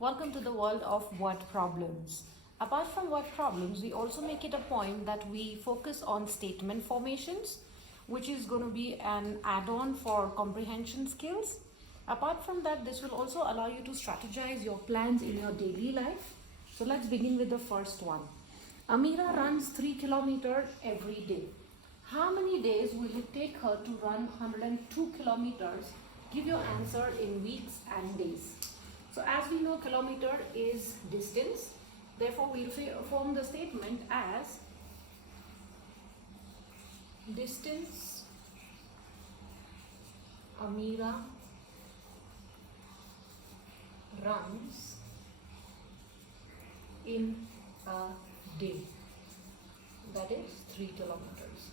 Welcome to the world of word problems. Apart from word problems, we also make it a point that we focus on statement formations, which is going to be an add-on for comprehension skills. Apart from that, this will also allow you to strategize your plans in your daily life. So let's begin with the first one. Amira runs 3 kilometers every day. How many days will it take her to run 102 kilometers? Give your answer in weeks and days. So as we know, kilometer is distance. Therefore, we'll form the statement as distance Amira runs in a day. That is 3 kilometers.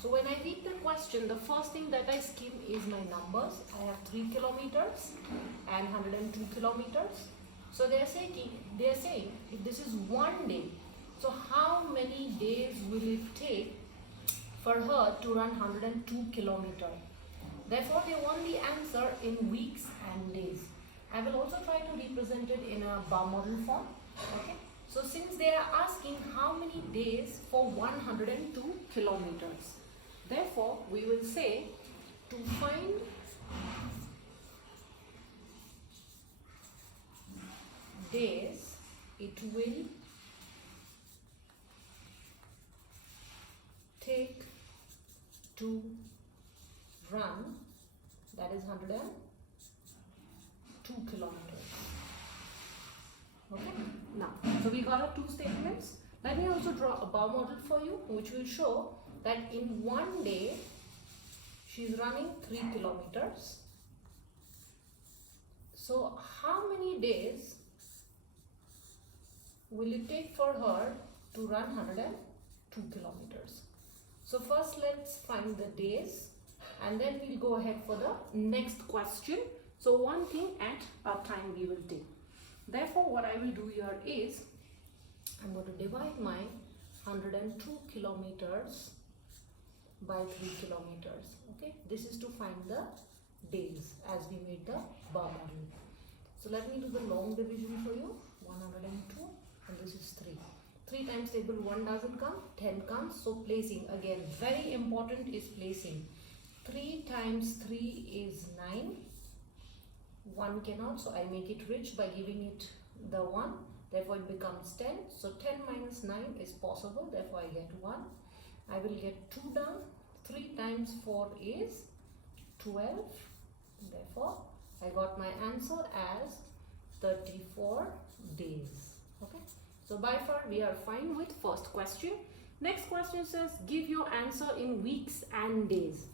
So when I read the question, the first thing that I skim is my numbers. I have 3 kilometers and 102 kilometers. So they are saying if this is one day, so how many days will it take for her to run 102 kilometers? Therefore, they want the answer in weeks and days. I will also try to represent it in a bar model form. Okay. So since they are asking how many days for 102 kilometers, therefore we will say to find days, it will take to run, that is 102 kilometers. Okay, now, so we got our two statements. Let me also draw a bar model for you, which will show that in one day, she's running 3 kilometers. So, how many days will it take for her to run 102 kilometers? So, first let's find the days and then we'll go ahead for the next question. So, one thing at a time we will take. Therefore, what I will do here is, I'm going to divide my 102 kilometers by 3 kilometers. Okay, this is to find the days as we made the bar model. So let me do the long division for you. 102 and this is 3. 3 times table 1 doesn't come, 10 comes. So placing, again very important is placing. 3 times 3 is 9. 1 cannot, so I make it rich by giving it the 1. Therefore it becomes 10. So 10 minus 9 is possible. Therefore I get 1. I will get 2 down. 3 times 4 is 12. Therefore I got my answer as 34 days. Okay. So by far we are fine with first question. Next question says give your answer in weeks and days.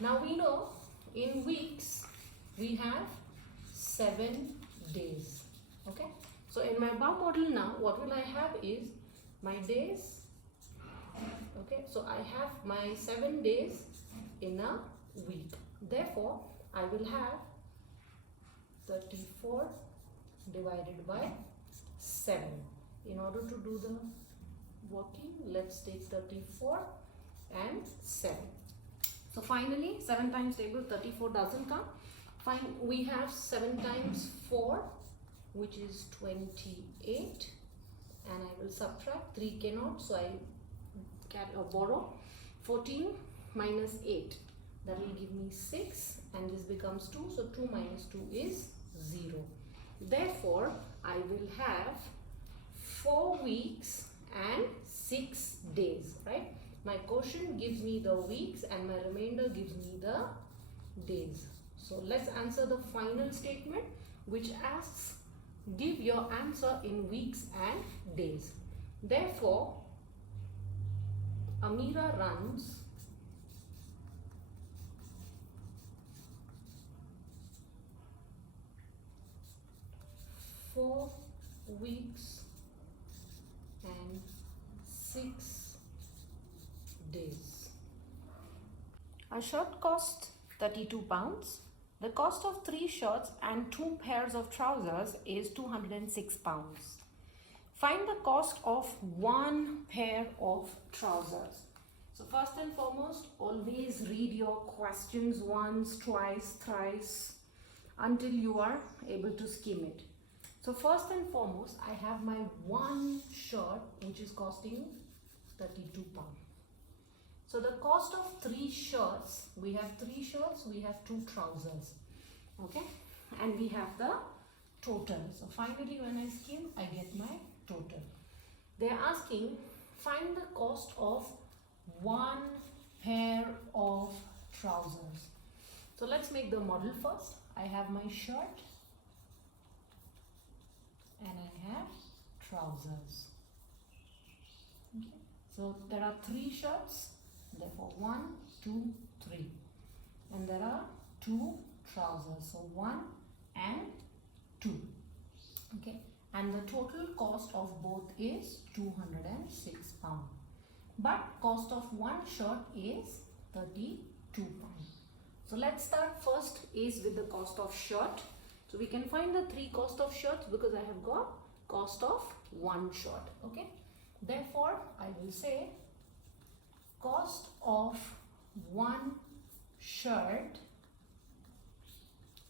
Now we know in weeks we have 7 days. Okay. So in my bar model now, what will I have is my days. Okay. So I have my 7 days in a week. Therefore, I will have 34 divided by 7. In order to do the working, let's take 34 and 7. So finally, 7 times table 34 doesn't come. Fine, we have 7 times 4, which is 28, and I will subtract. 3 cannot, so I can borrow. 14 minus 8, that will give me 6, and this becomes 2. So 2 minus 2 is 0. Therefore, I will have 4 weeks and 6 days, right? My quotient gives me the weeks and my remainder gives me the days. So let's answer the final statement, which asks give your answer in weeks and days. Therefore, Amira runs 4 weeks and 6 days. A shirt costs 32 pounds. The cost of 3 shirts and 2 pairs of trousers is 206 pounds. Find the cost of 1 pair of trousers. So first and foremost, always read your questions once, twice, thrice until you are able to skim it. So first and foremost, I have my one shirt which is costing 32 pounds. So the cost of 3 shirts, we have 3 shirts, we have 2 trousers, okay, and we have the total. So finally when I skim, I get my total. They are asking, find the cost of one pair of trousers. So let's make the model first. I have my shirt and I have trousers. Okay. So there are 3 shirts, therefore 1, 2, 3, and there are 2 trousers, so 1 and 2. Okay, and the total cost of both is 206 pounds. But cost of one shirt is 32 pounds. So let's start first is with the cost of shirt. So we can find the 3 cost of shirts because I have got cost of one shirt. Okay, therefore I will say cost of one shirt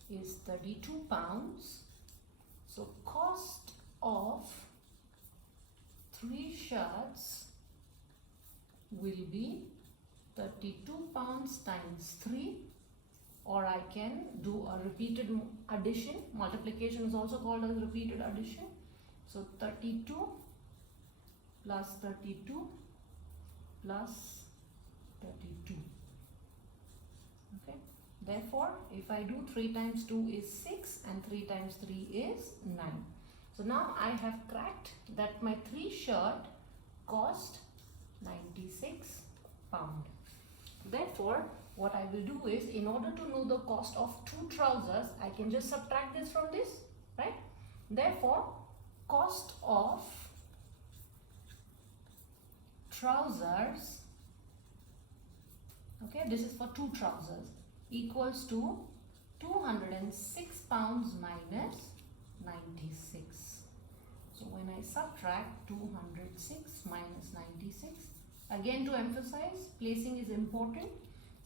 is 32 pounds. So cost of 3 shirts will be 32 pounds times 3, or I can do a repeated addition. Multiplication is also called as repeated addition. So 32 plus 32 plus 32. Okay. Therefore, if I do 3 times 2 is 6 and 3 times 3 is 9. So now I have cracked that my 3 shirt cost 96 pounds. Therefore, what I will do is, in order to know the cost of 2 trousers, I can just subtract this from this, right? Therefore, cost of trousers, okay, this is for 2 trousers, equals to 206 pounds minus 96. So when I subtract 206 minus 96, again to emphasize, placing is important.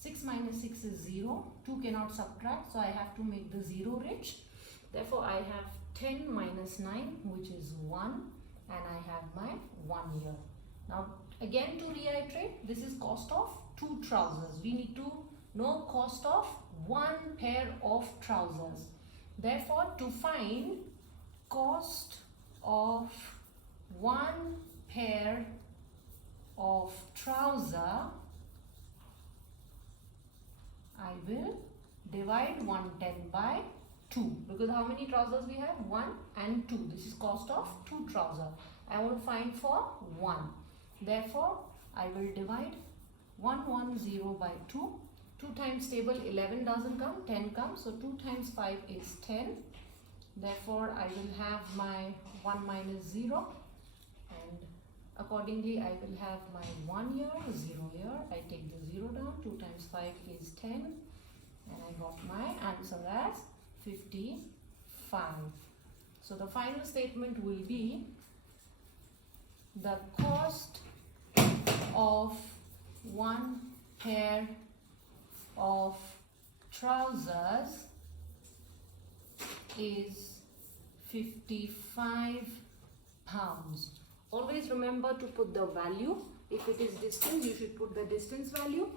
6 minus 6 is 0. 2 cannot subtract, so I have to make the 0 rich. Therefore, I have 10 minus 9, which is 1, and I have my 1 here. Now, again to reiterate, this is cost of 2 trousers. We need to know cost of 1 pair of trousers. Therefore, to find cost of 1 pair of trouser, I will divide 110 by 2, because how many trousers we have? 1 and 2. This is cost of 2 trousers. I want to find for 1. Therefore, I will divide 110 by 2. 2 times table 11 doesn't come, 10 comes. So 2 times 5 is 10. Therefore, I will have my 1 minus 0. And accordingly, I will have my 1 here, 0 here. I take the 0 down. 2 times 5 is 10. And I got my answer as 55. So the final statement will be the cost of 1 pair of trousers is 55 pounds. Always remember to put the value. If it is distance, you should put the distance value,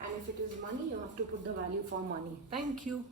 and if it is money, you have to put the value for money. Thank you.